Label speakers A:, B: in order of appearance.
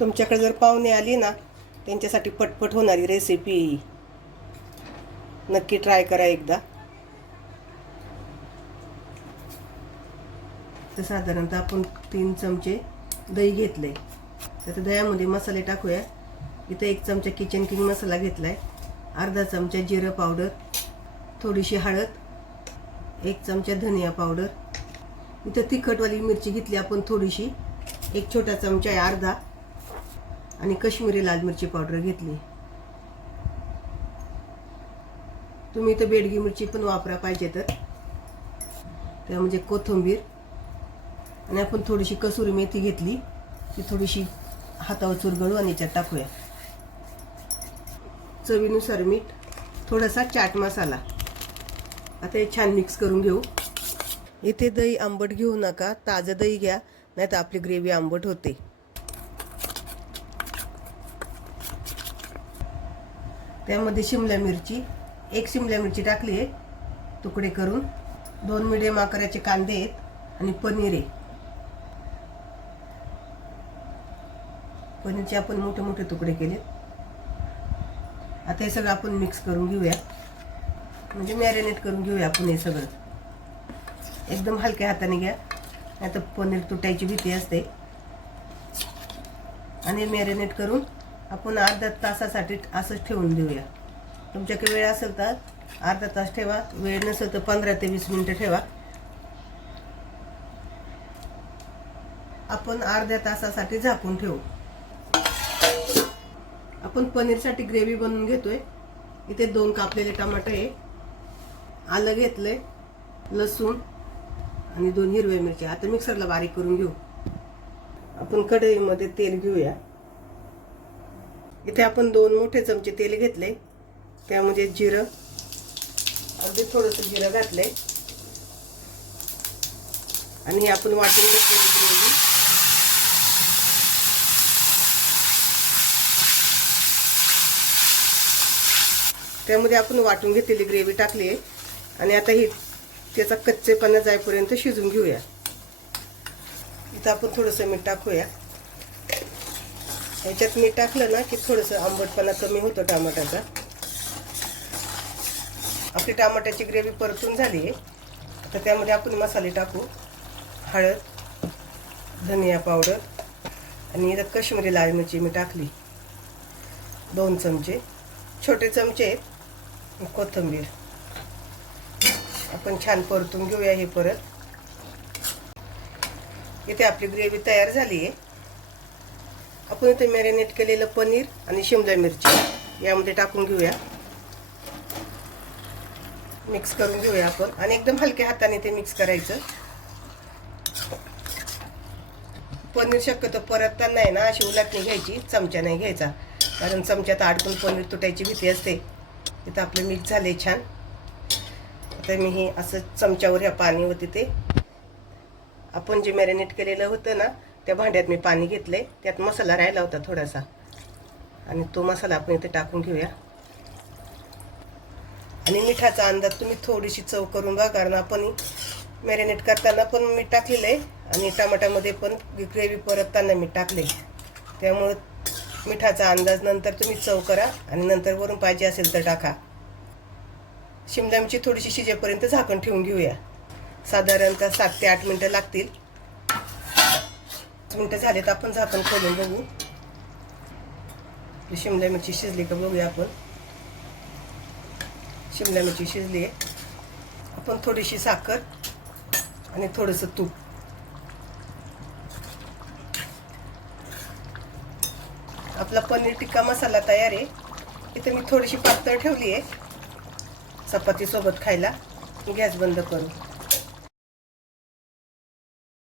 A: तुमच्याकडे जर पाहुणे आली ना त्यांच्यासाठी पटपट होणारी रेसिपी नक्की ट्राय करा एकदा. तर साधारणतः आपण तीन चमचे दही घेतले तर दह्यामध्ये मसाले टाकूया. इथं एक चमचा किचन किंग मसाला घेतला आहे अर्धा चमचा जिरं पावडर थोडीशी हळद एक चमचा धनिया पावडर इथं तिखटवाली मिरची घेतली आपण थोडीशी. एक छोटा चमचा आहे अर्धा. आणि कश्मीरी लाल मिरची पावडर घेतली. तुम्ही इथं बेडगी मिरची पण वापरा पाहिजे तर. त्या म्हणजे कोथिंबीर. आणि आपण थोडीशी कसुरी मेथी घेतली. ती थोडीशी हातावर चुरगळू आणि याच्यात टाकूया. चवीनुसार मीठ थोडासा चाट मसाला. आता हे छान मिक्स करून घेऊ. इथे दही आंबट घेऊ नका ताजं दही घ्या नाही तर आपली ग्रेव्ही आंबट होते. त्यामध्ये शिमला मिरची एक शिमला मिरची टाकली आहे तुकडे करून. दोन मिडियम आकाराचे कांदे आहेत आणि पनीर आहे. पनीरचे आपण मोठे मोठे तुकडे केले आता हे सगळं आपण मिक्स करून घेऊया. म्हणजे मॅरिनेट करून घेऊया आपण हे सगळं. एकदम हलक्या हाताने घ्या. नाही तर पनीर तुटायची भीती असते. आणि मॅरिनेट करून आपण अर्धा तासासाठी असंच ठेवून देऊया. तुमच्याकडे वेळ असेल तर अर्धा तास ठेवा. वेळ नसेल तर पंधरा ते वीस मिनटं ठेवा. आपण अर्ध्या तासासाठी झाकून ठेवू. आपण पनीरसाठी ग्रेव्ही बनवून घेतोय. इथे दोन कापलेले टमाटे आहे. आलं घेतलंय लसूण आणि दोन हिरव्या मिरच्या. आता मिक्सरला बारीक करून घेऊ. आपण कढईमध्ये तेल घेऊया. इथे आपण दोन मोठे चमचे तेल घेतले. त्यामध्ये म्हणजे जिरं. अगदी थोडंसं जिरं घातलं आहे आणि हे आपण वाटून घेतलेली ग्रेव्ही त्यामध्ये आपण वाटून घेतलेली ग्रेव्ही टाकली आहे. आणि आता ही त्याचा कच्चेपणा जाईपर्यंत शिजून घेऊया. इथं आपण थोडंसं मीठ टाकूया. ह्याच्यात मीठ टाकलं ना की थोडंसं आंबटपणा कमी होतो टमाट्याचा. आपली टमाट्याची ग्रेव्ही परतून झाली आहे. तर त्यामध्ये आपण मसाले टाकू. हळद धनिया पावडर आणि इथं कश्मीरी लाल मिरची मी टाकली. दोन चमचे. छोटे चमचे आहेत. कोथिंबीर. आपण छान परतून घेऊया हे परत. इथे आपली ग्रेव्ही तयार झाली आहे. आपण इथे मॅरिनेट केलेलं पनीर आणि शिमला मिरची यामध्ये टाकून घेऊया. मिक्स करून घेऊया आपण. आणि एकदम हलक्या हाताने ते मिक्स करायचं. पनीर शक्यतो परतताना आहे ना अशी उलटणी घ्यायची चमचा नाही घ्यायचा. कारण चमच्यात अडकून पनीर तुटायची भीती असते. तिथं आपलं मिक्स झाले छान. आता मी हे असं चमच्यावर ह्या पाणी होते ते आपण जे मॅरिनेट केलेलं होतं ना त्या भांड्यात मी पाणी घेतलंय. त्यात मसाला राहिला होता थोडासा. आणि तो मसाला आपण इथे टाकून घेऊया. आणि मिठाचा अंदाज तुम्ही थोडीशी चव करून बघा कारण आपण मॅरिनेट करताना पण मीठ टाकलेलं आहे आणि टमाट्यामध्ये पण ग्रेव्ही परतताना मीठ टाकले त्यामुळं मिठाचा अंदाज नंतर तुम्ही चव करा आणि नंतर वरून पाहिजे असेल तर टाका. शिमला मिरची थोडीशी शिजेपर्यंत झाकण ठेवून घेऊया. साधारणतः सात ते आठ मिनटं लागतील. पाच मिनटं झाले तर आपण झाकण खोलून बघू. शिमला मिरची शिजली का बघूया आपण. शिमला मिरची शिजली आहे. आपण थोडीशी साखर आणि थोडंसं तूप. आपला पनीर टिक्का मसाला तयार आहे. इथे मी थोडीशी पातळ ठेवली आहे. चपाती सोबत खायला. गॅस बंद करू.